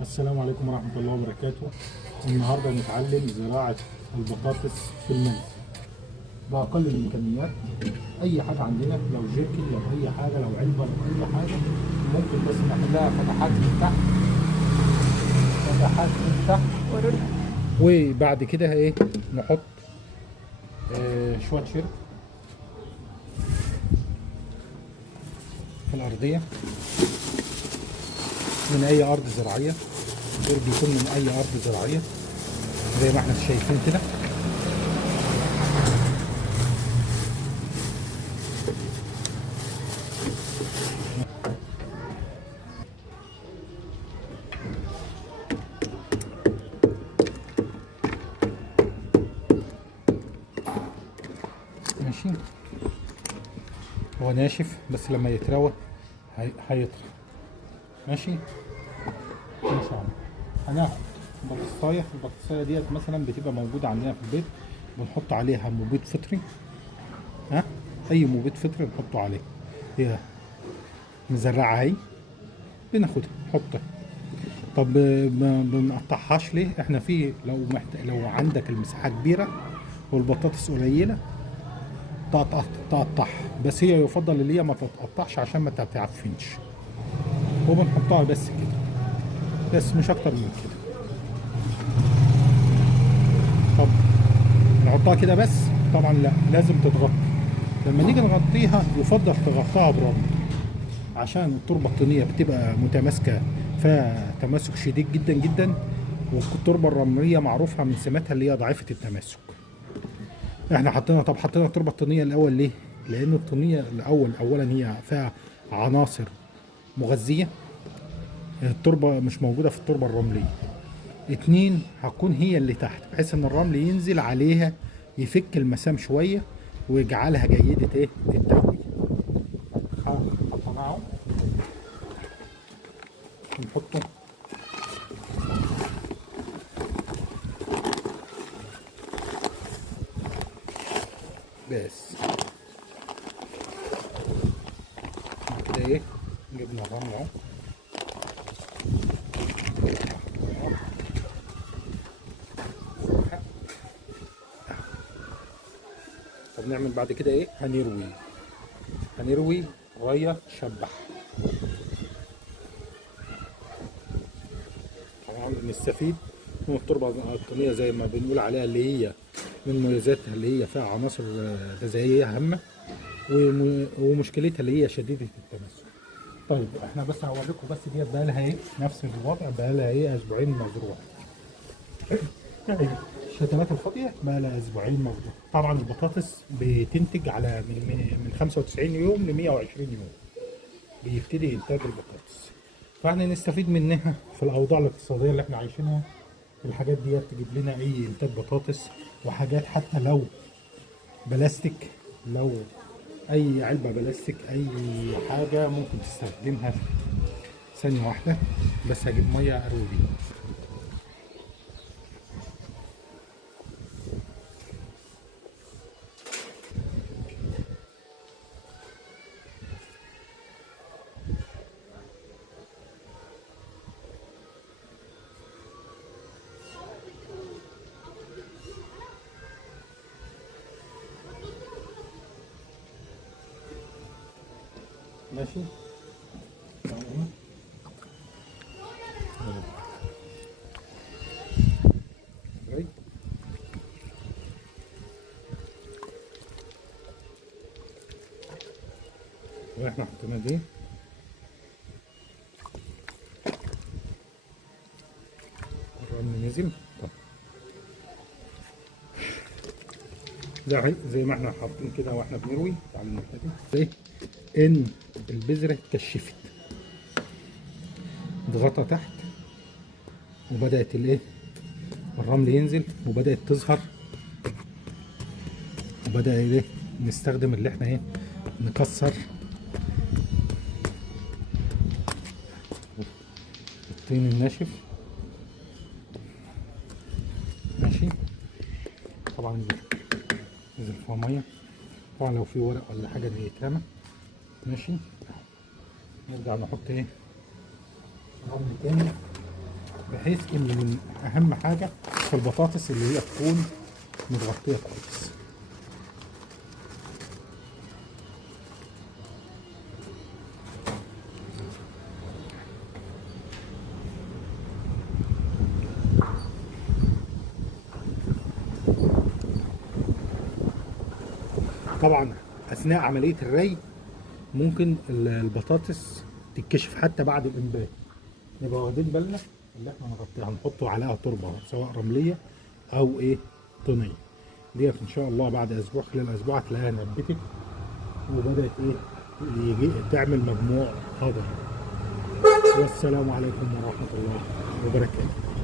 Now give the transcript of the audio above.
السلام عليكم ورحمة الله وبركاته. النهاردة نتعلم زراعة البطاطس في المنزل بأقل الإمكانيات. أي حاجة عندنا، لو جيركن، لو أي حاجة، لو علبة، لو أي حاجة، ممكن بس نعملها فتحات من تحت، فتحات من تحت، وبعد كده إيه نحط شوية شرك في الأرضية من أي أرض زراعية. الشرك بيكون من أي أرض زراعية زي ما احنا شايفين كده. ماشي، هو ناشف بس لما يتروى هيطرى. ماشي، ان شاء الله. هناخد بطاطسايه، البطاطسايه ديت مثلا بتبقى موجوده عندنا في البيت، بنحط عليها مبيد فطري. اي مبيد فطري نحطه عليه. هي مزرعه اهي، بناخدها نحطها. طب ما بنقطعهاش ليه؟ احنا في لو عندك المساحه كبيره والبطاطس قليله تقطعها، بس هي يفضل اللي هي ما تتقطعش عشان ما تتعفنش، وبنحطها بس كده، بس مش اكتر من كده. طب نحطها كده بس؟ طبعا لا، لازم تتغطى. لما نيجي نغطيها يفضل تغطيها برمل، عشان التربه الطينيه بتبقى متماسكه، فيها تماسك شديد جدا جدا، والتربه الرمليه معروفه من سماتها اللي هي ضعيفه التماسك. احنا حطينا التربه الطينيه الاول ليه؟ لان الطينيه اولا هي فيها عناصر مغذيه، التربه مش موجوده في التربه الرمليه. اتنين، هتكون هي اللي تحت بحيث ان الرمل ينزل عليها يفك المسام شويه ويجعلها جيده التهويه. حطيناه، نحطه بس كده. جبنا الرمل اهو. طب نعمل بعد كده هنروي رية شبح. طبعا نستفيد من التربة الطينية زي ما بنقول عليها، اللي هي من مميزاتها اللي هي فيها عناصر غذائية هامة، ومشكلتها اللي هي شديدة التماسك. طيب احنا بس هوريكم بس ديت بقى لها نفس الوضع بقى لها اسبوعين مزروعة. الشتلات الفاضية بقى لها اسبوعين مزروعة. طبعا البطاطس بتنتج على من 95 يوم ل 120 يوم بيبتدي انتاج البطاطس، فاحنا نستفيد منها في الاوضاع الاقتصادية اللي احنا عايشينها. الحاجات ديت تجيب لنا اي انتاج بطاطس، وحاجات حتى لو بلاستيك، لو اي علبة بلاستيك، اي حاجة ممكن تستخدمها. في ثانية واحدة بس هجيب مية اروي بيها. ماشي، واحنا حطينا دي الرمل نزل. طب زي ما احنا حاطين كده واحنا بنروي، تعالوا نبتدي زي ان البذره اتكشفت، ضغطها تحت، وبدات الرمل ينزل، وبدات تظهر، وبدا نستخدم اللي احنا نكسر الطين الناشف. ماشي، طبعا ننزل فيها ميه، طبعا لو في ورق ولا حاجه يترمى. ماشي، نرجع نحط رمل تاني. بحيث ان من اهم حاجه في البطاطس اللي هي تكون متغطيه كويس. طبعا اثناء عمليه الري ممكن البطاطس تتكشف حتى بعد الانبات، نبقى واخدين بالنا اللي احنا نغطيها، هنحطه عليها تربه سواء رمليه او ايه طينيه. ديت ان شاء الله بعد اسبوع، خلال اسبوع هتلاقيها نبتت وبدات ايه يجي تعمل مجموع خضر. والسلام عليكم ورحمه الله وبركاته.